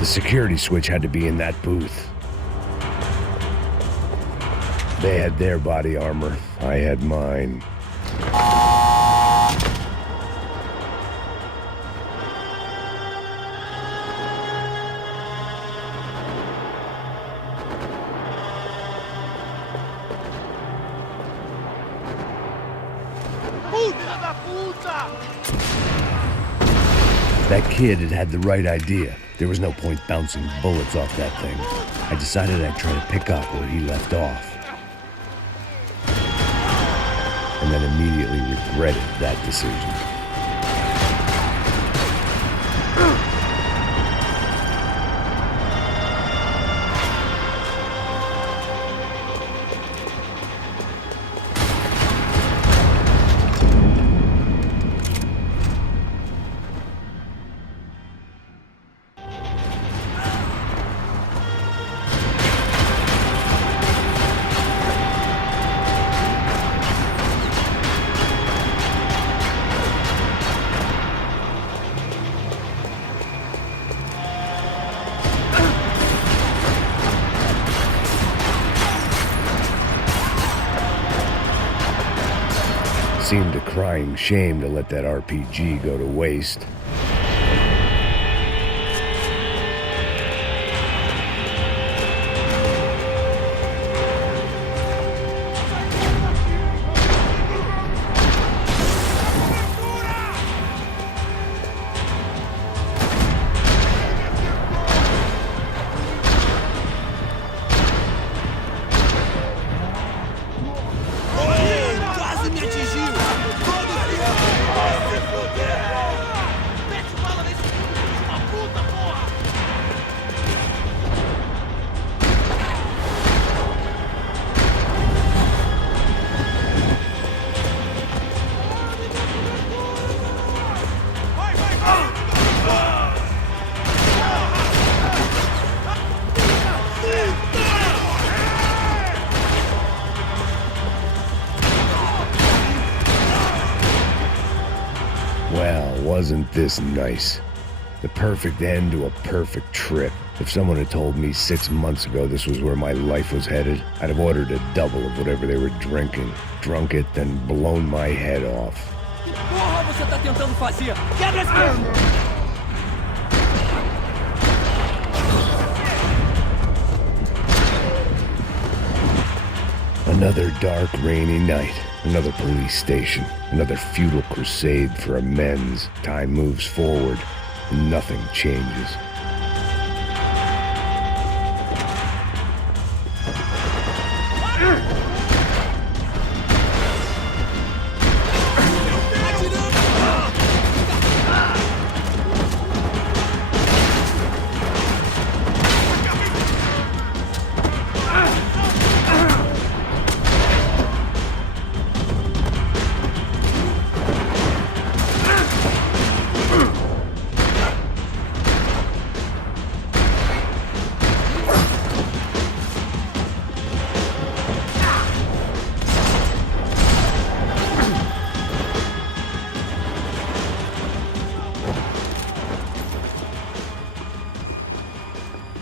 The security switch had to be in that booth. They had their body armor. I had mine. That kid had the right idea. There was no point bouncing bullets off that thing. I decided I'd try to pick up where he left off. And then immediately regretted that decision. Seemed a crying shame to let that RPG go to waste. Well, wasn't this nice? The perfect end to a perfect trip. If someone had told me 6 months ago this was where my life was headed, I'd have ordered a double of whatever they were drinking, drunk it, then blown my head off. Porra, você tá tentando fazer? Quebra esse perna! Another dark, rainy night. Another police station. Another futile crusade for amends. Time moves forward, and nothing changes.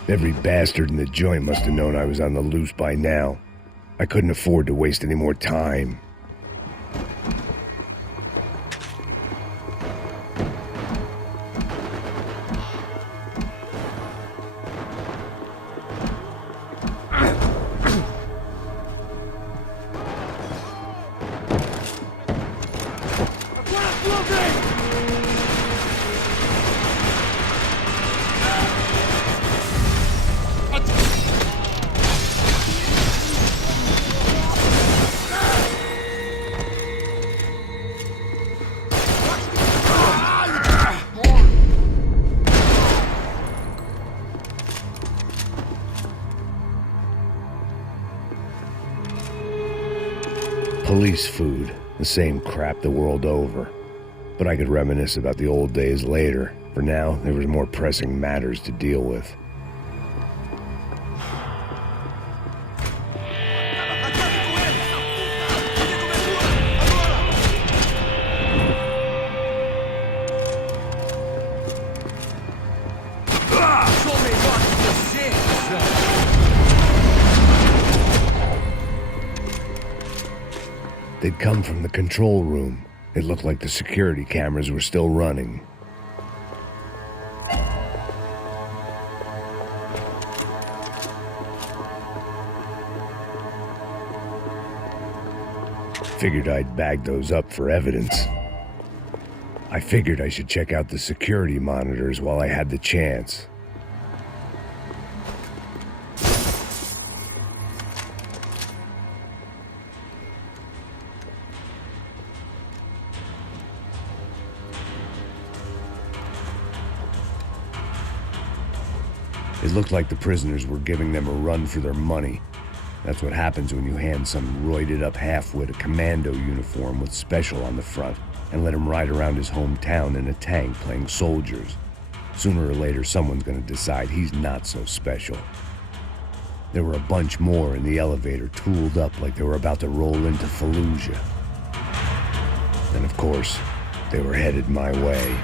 Every bastard in the joint must have known I was on the loose by now. I couldn't afford to waste any more time. Police food, the same crap the world over. But I could reminisce about the old days later. For now, there was more pressing matters to deal with. They'd come from the control room. It looked like the security cameras were still running. Figured I'd bag those up for evidence. I figured I should check out the security monitors while I had the chance. It looked like the prisoners were giving them a run for their money. That's what happens when you hand some roided-up halfwit a commando uniform with special on the front and let him ride around his hometown in a tank playing soldiers. Sooner or later, someone's gonna decide he's not so special. There were a bunch more in the elevator, tooled up like they were about to roll into Fallujah. And of course, they were headed my way.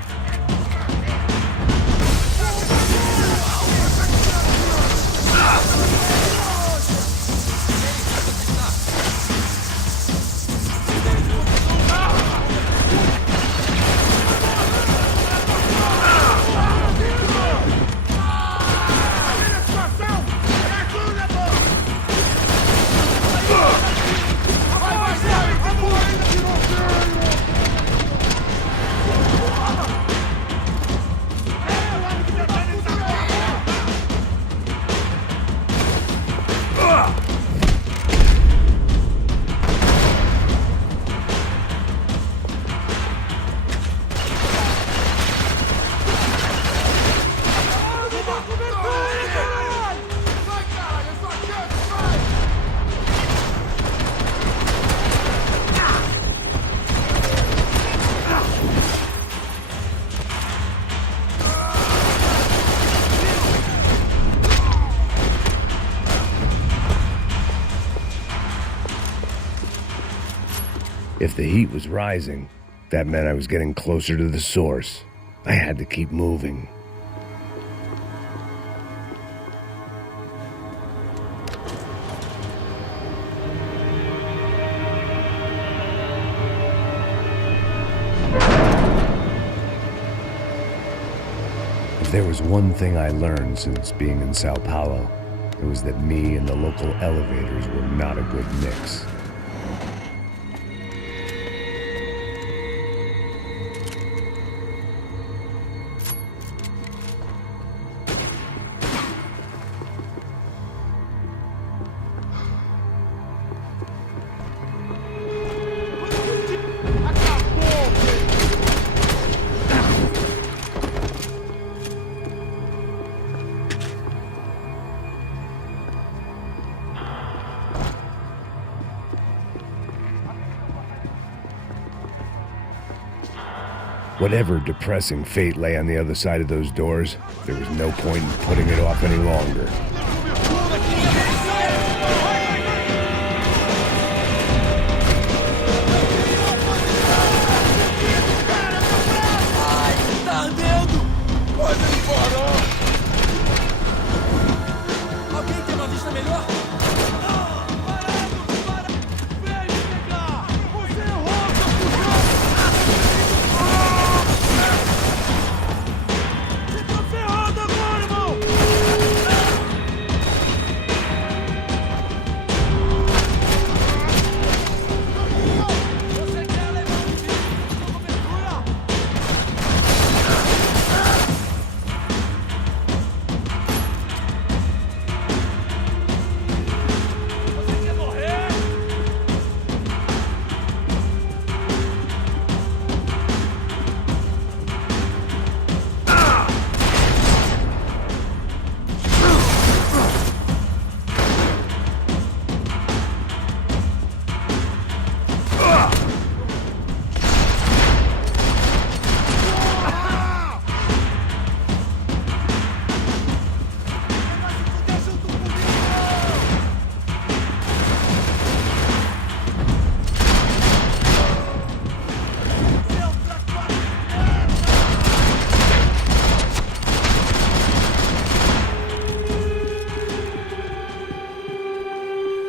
If the heat was rising, that meant I was getting closer to the source. I had to keep moving. If there was one thing I learned since being in Sao Paulo, it was that me and the local elevators were not a good mix. Whatever depressing fate lay on the other side of those doors, there was no point in putting it off any longer. Alguém tem uma vista melhor?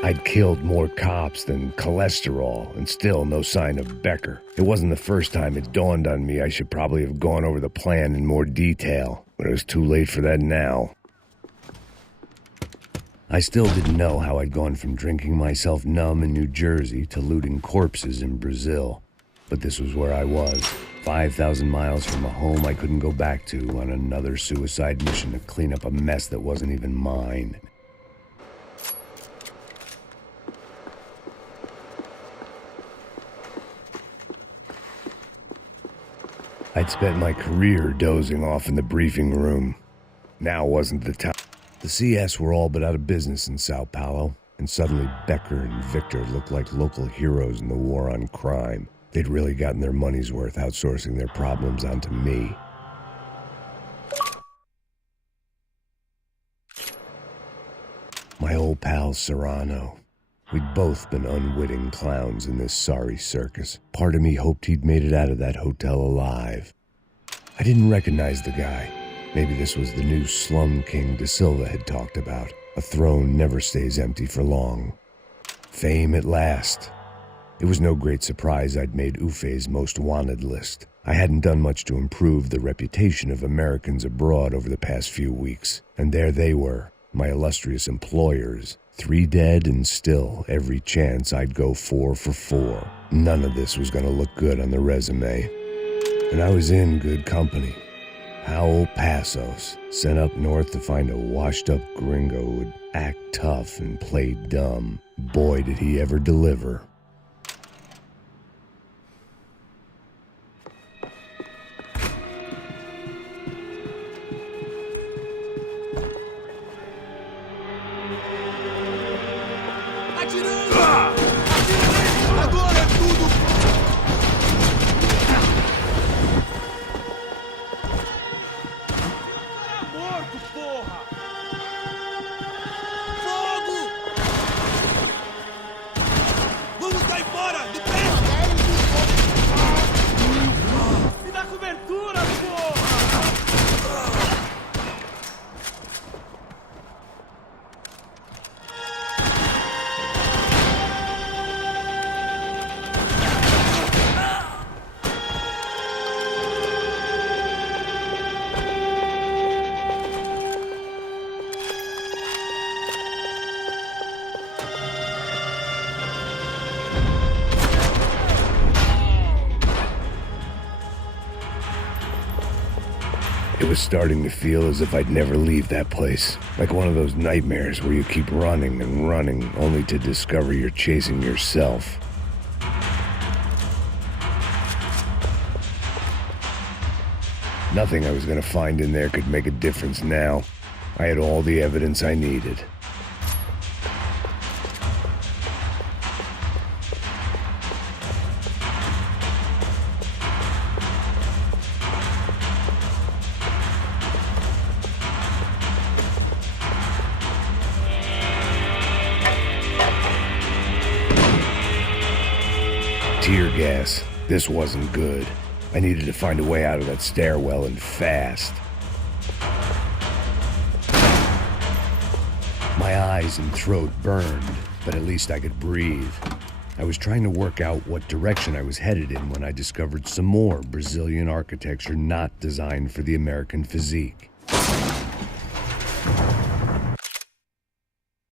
I'd killed more cops than cholesterol, and still no sign of Becker. It wasn't the first time it dawned on me I should probably have gone over the plan in more detail, but it was too late for that now. I still didn't know how I'd gone from drinking myself numb in New Jersey to looting corpses in Brazil. But this was where I was, 5,000 miles from a home I couldn't go back to, on another suicide mission to clean up a mess that wasn't even mine. I'd spent my career dozing off in the briefing room. Now wasn't the time. The CS were all but out of business in Sao Paulo, and suddenly Becker and Victor looked like local heroes in the war on crime. They'd really gotten their money's worth outsourcing their problems onto me. My old pal Serrano. We'd both been unwitting clowns in this sorry circus. Part of me hoped he'd made it out of that hotel alive. I didn't recognize the guy. Maybe this was the new slum king De Silva had talked about. A throne never stays empty for long. Fame at last. It was no great surprise I'd made Ufe's most wanted list. I hadn't done much to improve the reputation of Americans abroad over the past few weeks, and there they were, my illustrious employers. 3 dead, and still every chance I'd go 4 for 4. None of this was gonna look good on the resume. And I was in good company. Howell Passos, sent up north to find a washed-up gringo who would act tough and play dumb. Boy, did he ever deliver. It was starting to feel as if I'd never leave that place. Like one of those nightmares where you keep running and running, only to discover you're chasing yourself. Nothing I was going to find in there could make a difference now. I had all the evidence I needed. Tear gas. This wasn't good. I needed to find a way out of that stairwell, and fast. My eyes and throat burned, but at least I could breathe. I was trying to work out what direction I was headed in when I discovered some more Brazilian architecture not designed for the American physique.